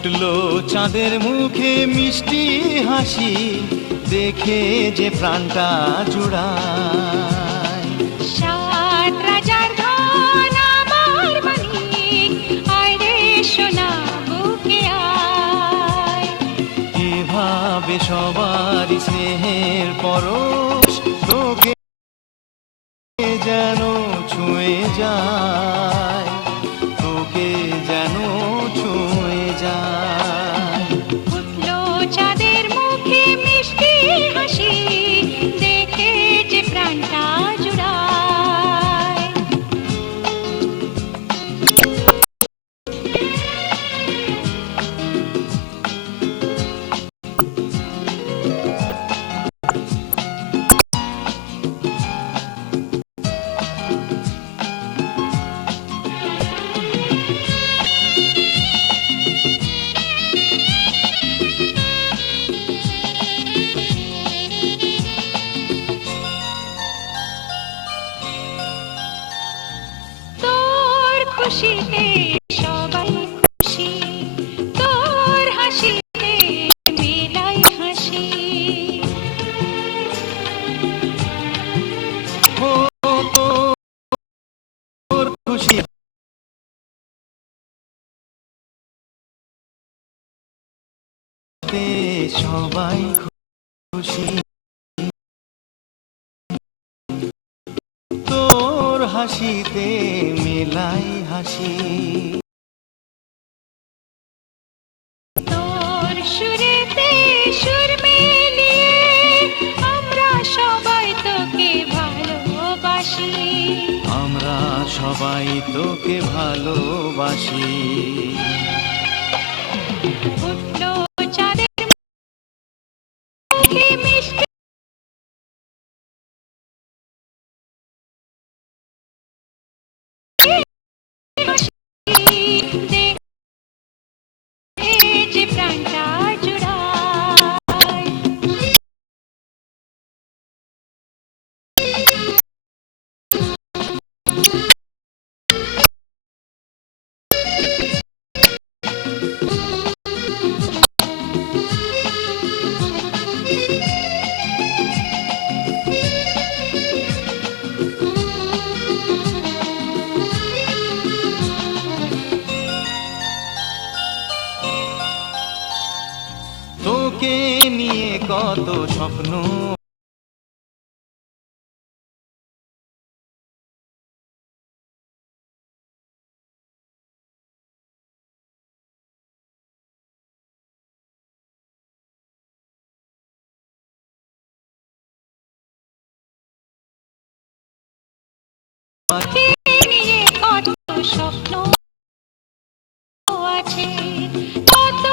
ফুটলো চাঁদের মুখে মিষ্টি হাসি, দেখে যে প্রাণটা জুড়ায়। সাত রাজার ধন আমার মানিক, আয় রে সোনা বুকে আয়। এভাবে সবারই স্নেহের পরশ তোকে যেন ছুঁয়ে যায়, তোকে যেন ছুঁয়ে যায়। ফুটলো চাঁদের মুখে মিষ্টি হাসি, দেখে যে প্রাণটা জুড়ায়। তোর খুশিতে সবাই খুশি, তোর হাসিতে মেলাই হাসি। ও তোর খুশিতে সবাই খুশি, তোর হাসিতে মেলাই হাসি। তোর সুরেতে সুর মিলিয়ে আমরা সবাই তোকে ভালোবাসি। আমরা সবাই তোকে ভালোবাসি। ফুটলো চাঁদের মুখে মিষ্টি হাসি, দেখে যে প্রাণটা জুড়ায়। তোকে নিয়ে কত স্বপ্ন তোকে নিয়ে কত স্বপ্ন আছে, কত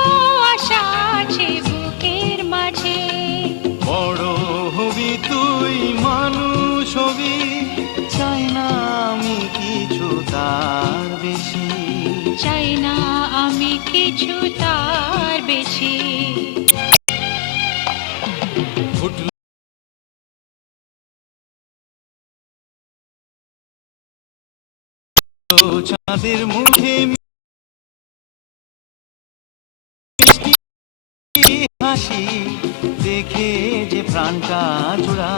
আশা আছে বুকের মাঝে। বড় হবি তুই, মানুষ হবি, চাই না আমি কিছু তার বেশি। চাই না আমি কিছু তার বেশি। ফুটলো চাঁদের মুখে মিষ্টি হাসি, দেখে যে প্রাণটা জোড়া।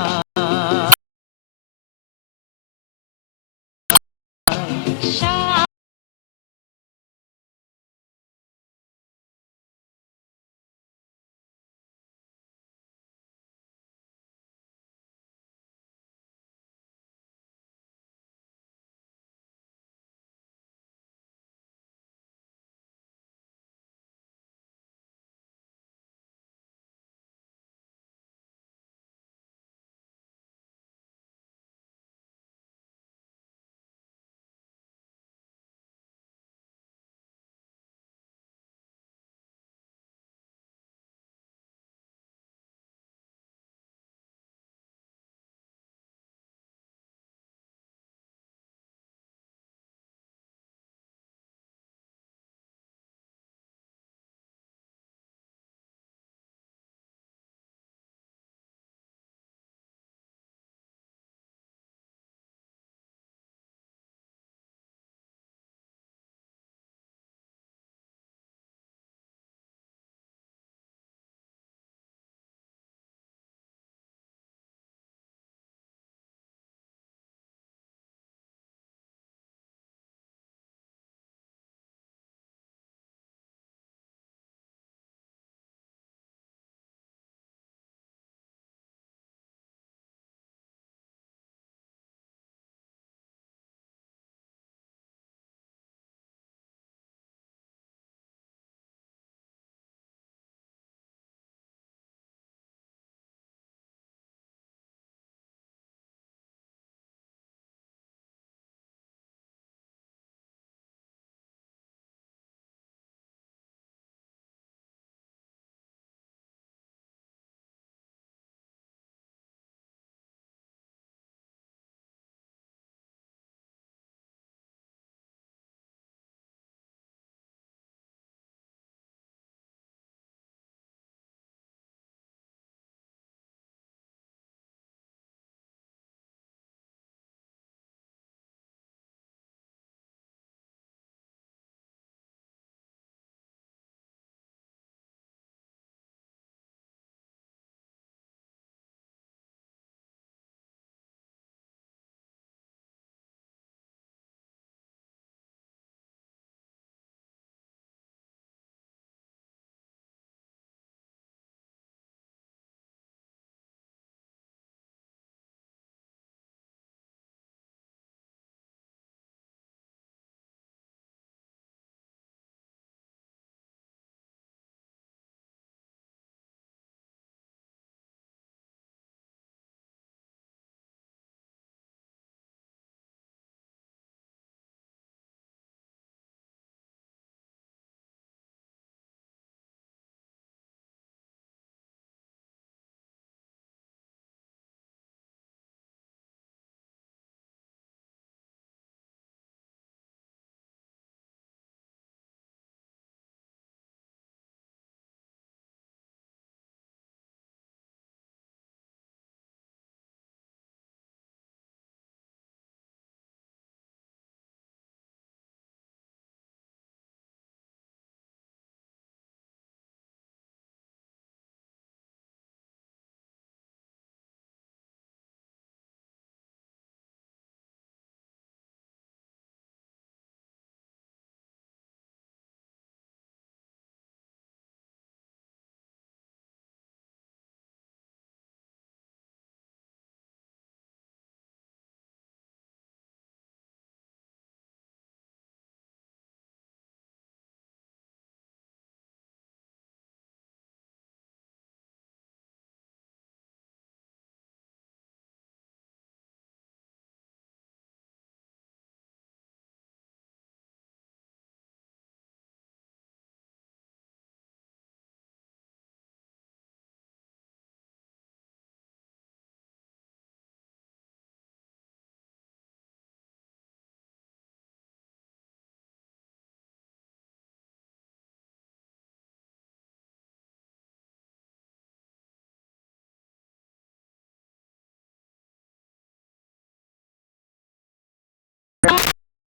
Sure.